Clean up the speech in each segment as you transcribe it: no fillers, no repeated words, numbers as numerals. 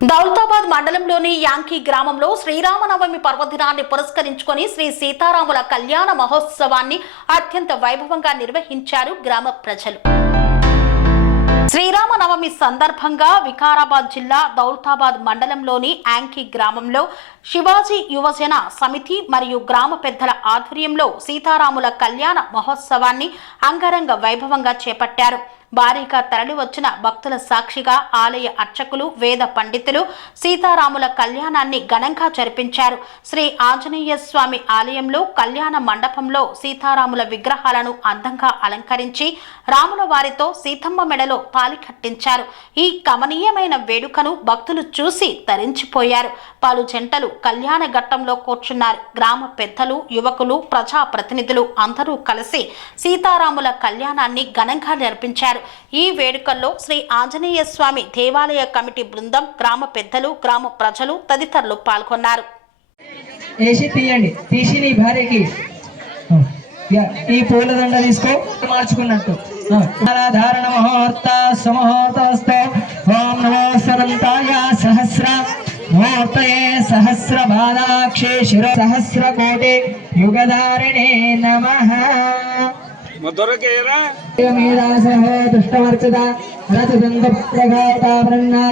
దౌలతాబాద్ మండలంలోని యాంకీ గ్రామంలో శ్రీరామనవమి పర్వదినాన్ని పురస్కరించుకొని శ్రీ సీతారాముల కళ్యాణ మహోత్సవాన్ని అత్యంత వైభవంగా నిర్వహించారు గ్రామ ప్రజలు. శ్రీరామనవమి సందర్భంగా వికారాబాద్ జిల్లా దౌలతాబాద్ మండలంలోని యాంకీ గ్రామంలో శివాజీ యువజన సమితి మరియు గ్రామ పెద్దల ఆధ్వర్యంలో సీతారాముల కళ్యాణ మహోత్సవాన్ని అంగరంగ వైభవంగా చేపట్టారు. భారీగా తరలి వచ్చిన భక్తుల సాక్షిగా ఆలయ అర్చకులు, వేద పండితులు సీతారాముల కళ్యాణాన్ని ఘనంగా జరిపించారు. శ్రీ ఆంజనేయ స్వామి ఆలయంలో కళ్యాణ మండపంలో సీతారాముల విగ్రహాలను అందంగా అలంకరించి రాముల వారితో సీతమ్మ మెడలో తాళి కట్టించారు. ఈ కమనీయమైన వేడుకను భక్తులు చూసి తరించిపోయారు. పలు జంటలు కళ్యాణ ఘట్టంలో కూర్చున్నారు. గ్రామ పెద్దలు, యువకులు, ప్రజా ప్రతినిధులు అందరూ కలిసి సీతారాముల కళ్యాణాన్ని ఘనంగా జరిపించారు. ఈ వేడుకల్లో శ్రీ ఆంజనేయ స్వామి దేవాలయ కమిటీ బృందం, గ్రామ పెద్దలు, గ్రామ ప్రజలు తదితరులు పాల్గొన్నారు. ఈ పూలదండ తీసుకో మార్చుకున్నట్టు ధారణ ముహూర్త సుముహూర్తస్తు ఓం నమో సనంతాయ సహస్ర ముహూర్తయే సహస్రపాదాక్షే శిరో సహస్రకోటి యుగధారిణే నమః. దుష్టమర్చద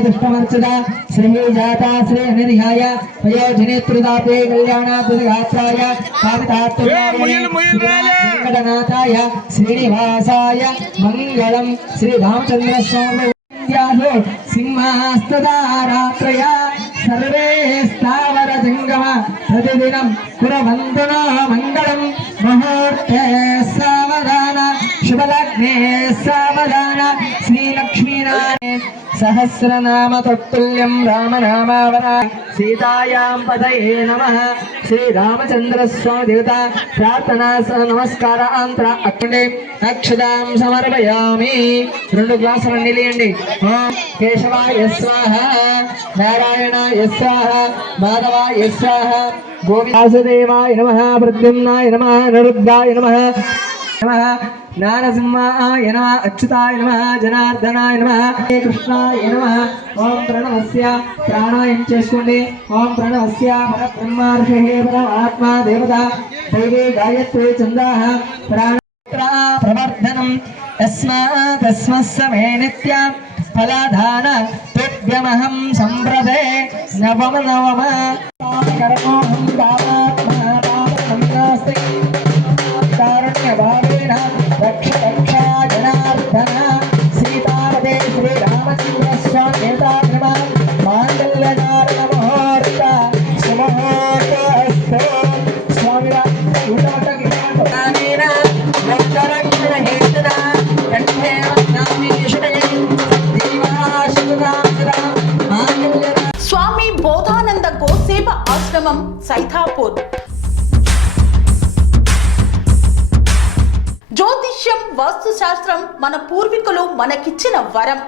దుష్టమర్చద శ్రీ జాతా శ్రీ అనిర్యాయ వయోజనేత్రుదాపే కళ్యాణాయ వెంకటనాథాయ శ్రీనివాసాయ మంగళం. శ్రీ రామచంద్ర స్వామి సింహాస్తదారాత్రయ సర్వే స్థావర జంగమ ప్రతిదినం కురవంతునో మంగళం. ముహూర్తే సావధాన శుభలగ్నే సావధాన. శ్రీలక్ష్మీనారాయణ సహస్రనామ తత్తుల్యం రామనామావర. సీతాయాం పదయే నమః. శ్రీరామచంద్ర స్వామి దేవత ప్రార్థనా నమస్కార అంతర అక్కడే అక్షదాం సమర్పయామి. 2 గ్లాసులు నిలియండి. ఓం కేశవాయ స్వాహ, నారాయణాయ స్వాహ, మాధవాయ స్వాహ, గోవిందాసుదేవాయ నమః, ప్రద్యుమ్నాయ నమః, నరుద్ధాయ నమః నమః, నారసింహాయ నమః, అచ్యుతాయ నమః, జనార్దనాయ నమః, కృష్ణాయ నమః. ఓం ప్రణవస్య ప్రాణాయం చేసుకోండి. ఓం ప్రణవస్య పరబ్రహ్మార్షే పరమాత్మా దేవత దైవీ గాయత్రీ ఛందః ప్రాణ ప్రవర్ధనం తస్మాతస్మస్సమే నిత్య ఫలదాన తుభ్యమహం సంప్రదే. నవమ నవమ కర్మోహం పాపాత్మా పాపం నాస్తి కారుణ్యభావేన రక్ష రక్ష జనార్దన. సీతాపదే శ్రీరామచంద్ర స్వామి నేతాగ్రమ మాంగళ్యధారణ ముహూర్త సుముహూర్తస్తు. స్వామి స్వామి బోధానంద గోసేవ ఆశ్రమం సైథాపూర్. జ్యోతిష్యం, వాస్తుశాస్త్రం మన పూర్వీకులు మనకిచ్చిన వరం.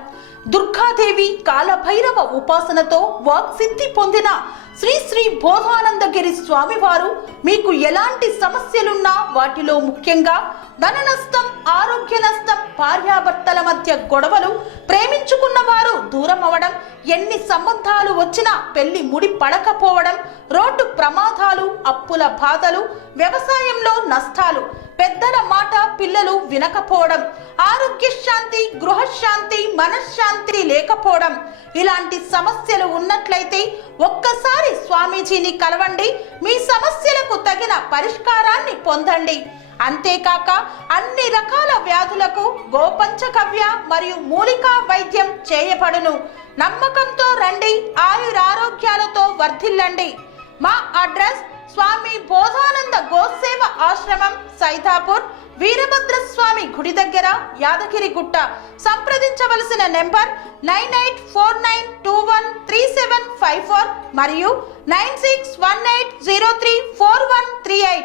దుర్గాదేవి, కాలభైరవ ఉపాసనతో వాక్సిద్ధి పొందిన శ్రీ శ్రీ బోధానందగిరి స్వామివారు మీకు ఎలాంటి సమస్యలున్నా, వాటిలో ముఖ్యంగా ధన నష్టం, ఆరోగ్య నష్టం, భార్యాభర్తల మధ్య గొడవలు, ప్రేమించుకున్న వారు దూరం అవడం, ఎన్ని సంబంధాలు వచ్చినా పెళ్లి ముడి పడకపోవడం, రోడ్డు ప్రమాదాలు, అప్పుల బాధలు, వ్యవసాయంలో నష్టాలు, పెద్దల మాట పిల్లలు వినకపోవడం, ఆరోగ్య శాంతి, గృహశాంతి, మనశ్శాంతి లేకపోవడం, ఇలాంటి సమస్యలు ఉన్నట్లయితే ఒక్కసారి స్వామీజీని కలవండి. మీ సమస్యలకు తగిన పరిష్కారాన్ని పొందండి. అంతేకాక అన్ని రకాల వ్యాధులకు గోపంచకవ్య మరియు మూలికా వైద్యం చేయబడును. నమ్మకంతో రండి, ఆయురారోగ్యాలతో వర్ధిల్లండి. మా అడ్రస్ స్వామి బోధానంద గోసేవ ఆశ్రమం సైథాపూర్, వీరభద్రస్వామి గుడి దగ్గర, యాదగిరిగుట్ట. సంప్రదించవలసిన నెంబర్ 9849213754 మరియు 9618034138.